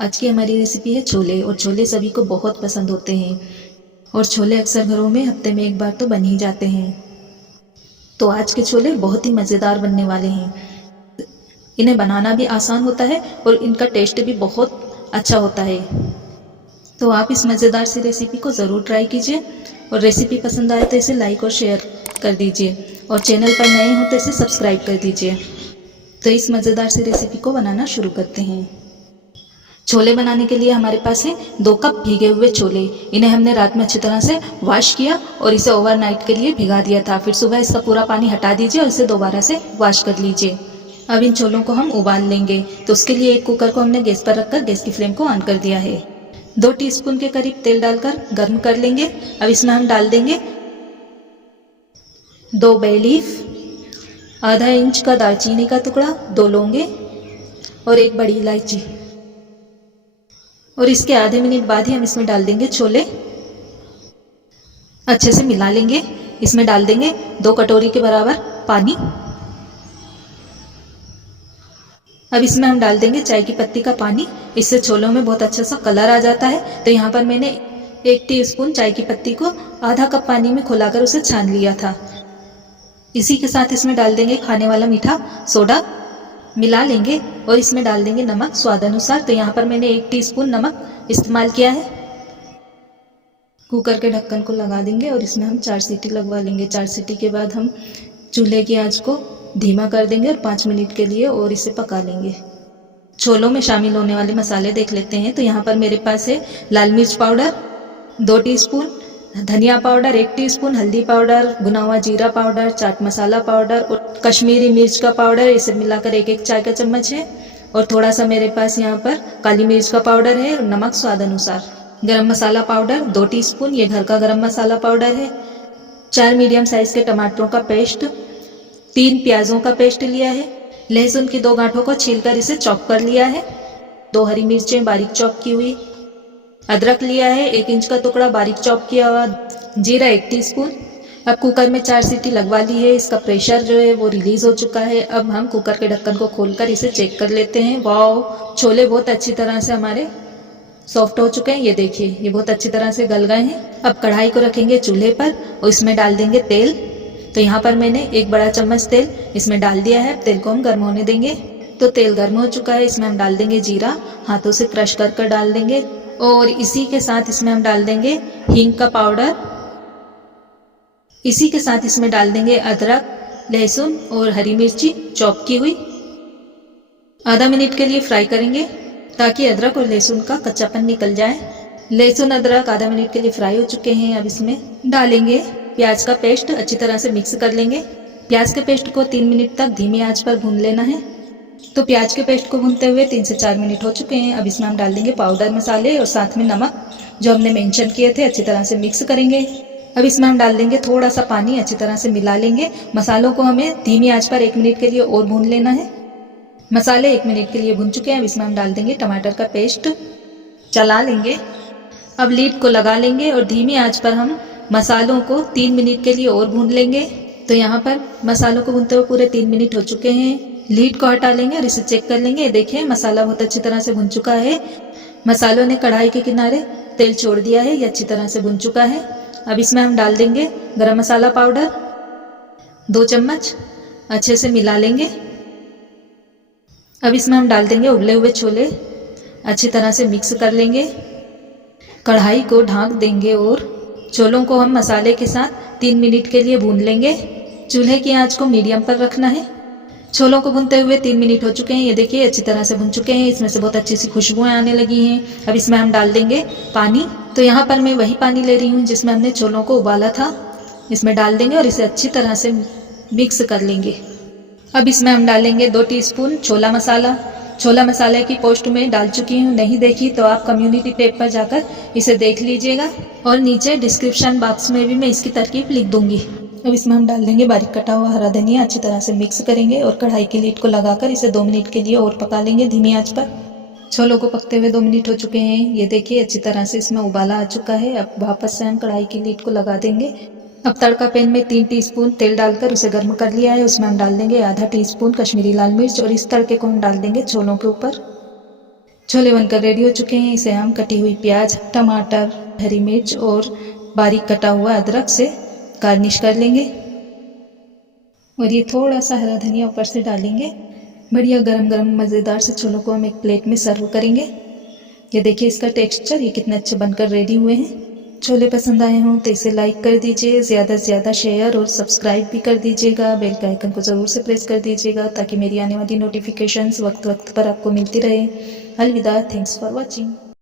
आज की हमारी रेसिपी है छोले। और छोले सभी को बहुत पसंद होते हैं और छोले अक्सर घरों में हफ्ते में एक बार तो बन ही जाते हैं। तो आज के छोले बहुत ही मज़ेदार बनने वाले हैं। इन्हें बनाना भी आसान होता है और इनका टेस्ट भी बहुत अच्छा होता है। तो आप इस मज़ेदार सी रेसिपी को ज़रूर ट्राई कीजिए और रेसिपी पसंद आए तो इसे लाइक और शेयर कर दीजिए और चैनल पर नए हो तो इसे सब्सक्राइब कर दीजिए। तो इस मज़ेदार सी रेसिपी को बनाना शुरू करते हैं। छोले बनाने के लिए हमारे पास है 2 कप भीगे हुए छोले। इन्हें हमने रात में अच्छी तरह से वॉश किया और इसे ओवरनाइट के लिए भिगा दिया था। फिर सुबह इसका पूरा पानी हटा दीजिए और इसे दोबारा से वॉश कर लीजिए। अब इन छोलों को हम उबाल लेंगे। तो उसके लिए एक कुकर को हमने गैस पर रखकर गैस की फ्लेम को ऑन कर दिया है। 2 टीस्पून के करीब तेल डालकर गर्म कर लेंगे। अब इसमें हम डाल देंगे 2 बे लीफ, आधा इंच का दालचीनी का टुकड़ा, 2 लौंगे और 1 बड़ी इलायची। और इसके आधे मिनट बाद ही हम इसमें डाल देंगे छोले। अच्छे से मिला लेंगे। इसमें डाल देंगे 2 कटोरी के बराबर पानी। अब इसमें हम डाल देंगे चाय की पत्ती का पानी। इससे छोलों में बहुत अच्छा सा कलर आ जाता है। तो यहाँ पर मैंने 1 टीस्पून चाय की पत्ती को आधा कप पानी में खौलाकर उसे छान लिया था। इसी के साथ इसमें डाल देंगे खाने वाला मीठा सोडा, मिला लेंगे और इसमें डाल देंगे नमक स्वाद अनुसार। तो यहाँ पर मैंने 1 टीस्पून नमक इस्तेमाल किया है। कुकर के ढक्कन को लगा देंगे और इसमें हम 4 सीटी लगवा लेंगे। 4 सीटी के बाद हम चूल्हे की आंच को धीमा कर देंगे और 5 मिनट के लिए और इसे पका लेंगे। छोलों में शामिल होने वाले मसाले देख लेते हैं। तो यहाँ पर मेरे पास है लाल मिर्च पाउडर 2 टीस्पून, धनिया पाउडर 1 टीस्पून, हल्दी पाउडर, भुना हुआ जीरा पाउडर, चाट मसाला पाउडर और कश्मीरी मिर्च का पाउडर। इसे मिलाकर 1-1 चाय का चम्मच है। और थोड़ा सा मेरे पास यहाँ पर काली मिर्च का पाउडर है और नमक स्वाद अनुसार। गरम मसाला पाउडर 2 टीस्पून, ये घर का गरम मसाला पाउडर है। 4 मीडियम साइज के टमाटरों का पेस्ट, 3 प्याजों का पेस्ट लिया है। लहसुन की 2 गांठों को छीलकर इसे चॉप कर लिया है। 2 हरी मिर्चें बारीक चॉप की हुई, अदरक लिया है 1 इंच का टुकड़ा बारीक चॉप किया हुआ, जीरा 1 टीस्पून। अब कुकर में 4 सीटी लगवा ली है। इसका प्रेशर जो है वो रिलीज हो चुका है। अब हम कुकर के ढक्कन को खोलकर इसे चेक कर लेते हैं। वाह, छोले बहुत अच्छी तरह से हमारे सॉफ्ट हो चुके हैं। ये देखिए, ये बहुत अच्छी तरह से गल गए हैं। अब कढ़ाई को रखेंगे चूल्हे पर और इसमें डाल देंगे तेल। तो यहाँ पर मैंने 1 बड़ा चम्मच तेल इसमें डाल दिया है। तेल को हम गर्म होने देंगे। तो तेल गर्म हो चुका है। इसमें हम डाल देंगे जीरा, हाथों से क्रश कर कर डाल देंगे। और इसी के साथ इसमें हम डाल देंगे हींग का पाउडर। इसी के साथ इसमें डाल देंगे अदरक, लहसुन और हरी मिर्ची चॉप की हुई। आधा मिनट के लिए फ्राई करेंगे ताकि अदरक और लहसुन का कच्चापन निकल जाए। लहसुन अदरक आधा मिनट के लिए फ्राई हो चुके हैं। अब इसमें डालेंगे प्याज का पेस्ट। अच्छी तरह से मिक्स कर लेंगे। प्याज के पेस्ट को 3 मिनट तक धीमी आंच पर भून लेना है। तो प्याज के पेस्ट को भूनते हुए 3 से 4 मिनट हो चुके हैं। अब इसमें हम डाल देंगे पाउडर मसाले और साथ में नमक जो हमने मेंशन किए थे। अच्छी तरह से मिक्स करेंगे। अब इसमें हम डाल देंगे थोड़ा सा पानी, अच्छी तरह से मिला लेंगे। मसालों को हमें धीमी आंच पर 1 मिनट के लिए और भून लेना है। मसाले 1 मिनट के लिए भून चुके हैं। अब इसमें हम डाल देंगे टमाटर का पेस्ट, चला लेंगे। अब लीड को लगा लेंगे और धीमी आंच पर हम मसालों को 3 मिनट के लिए और भून लेंगे। तो यहाँ पर मसालों को भूनते हुए पूरे 3 मिनट हो चुके हैं। लीड को हटा लेंगे और इसे चेक कर लेंगे। देखिए, मसाला बहुत अच्छी तरह से भुन चुका है। मसालों ने कढ़ाई के किनारे तेल छोड़ दिया है। ये अच्छी तरह से भुन चुका है। अब इसमें हम डाल देंगे गरम मसाला पाउडर 2 चम्मच, अच्छे से मिला लेंगे। अब इसमें हम डाल देंगे उबले हुए छोले, अच्छी तरह से मिक्स कर लेंगे। कढ़ाई को ढाँक देंगे और छोलों को हम मसाले के साथ 3 मिनट के लिए भून लेंगे। चूल्हे की आंच को मीडियम पर रखना है। छोलों को भूनते हुए 3 मिनट हो चुके हैं। ये देखिए, अच्छी तरह से भुन चुके हैं। इसमें से बहुत अच्छी सी खुशबुएं आने लगी हैं। अब इसमें हम डाल देंगे पानी। तो यहाँ पर मैं वही पानी ले रही हूँ जिसमें हमने छोलों को उबाला था। इसमें डाल देंगे और इसे अच्छी तरह से मिक्स कर लेंगे। अब इसमें हम डालेंगे 2 टीस्पून छोला मसाला। छोला मसाले की पोस्ट में डाल चुकी हूँ। नहीं देखी तो आप कम्युनिटी टैब पर जाकर इसे देख लीजिएगा और नीचे डिस्क्रिप्शन बॉक्स में भी मैं इसकी तरकीब लिख दूंगी। अब इसमें हम डाल देंगे बारीक कटा हुआ हरा धनिया। अच्छी तरह से मिक्स करेंगे और कढ़ाई की लीड को लगाकर इसे 2 मिनट के लिए और पका लेंगे धीमी आंच पर। छोलों को पकते हुए 2 मिनट हो चुके हैं। ये देखिए, अच्छी तरह से इसमें उबाला आ चुका है। अब वापस से हम कढ़ाई की लीड को लगा देंगे। अब तड़का पैन में 3 टीस्पून तेल डालकर उसे गर्म कर लिया है। उसमें हम डाल देंगे आधा टीस्पून कश्मीरी लाल मिर्च और इस तड़के को हम डाल देंगे छोलों के ऊपर। छोले बनकर रेडी हो चुके हैं। इसे हम कटी हुई प्याज, टमाटर, हरी मिर्च और बारीक कटा हुआ अदरक से गार्निश कर लेंगे और ये थोड़ा सा हरा धनिया ऊपर से डालेंगे। बढ़िया गरम गरम मज़ेदार से छोलों को हम एक प्लेट में सर्व करेंगे। ये देखिए इसका टेक्सचर, ये कितने अच्छे बनकर रेडी हुए हैं। छोले पसंद आए हों तो इसे लाइक कर दीजिए, ज़्यादा से ज़्यादा शेयर और सब्सक्राइब भी कर दीजिएगा। बेल के आइकन को ज़रूर से प्रेस कर दीजिएगा ताकि मेरी आने वाली नोटिफिकेशंस वक्त वक्त पर आपको मिलती रहे। अलविदा, थैंक्स फॉर वॉचिंग।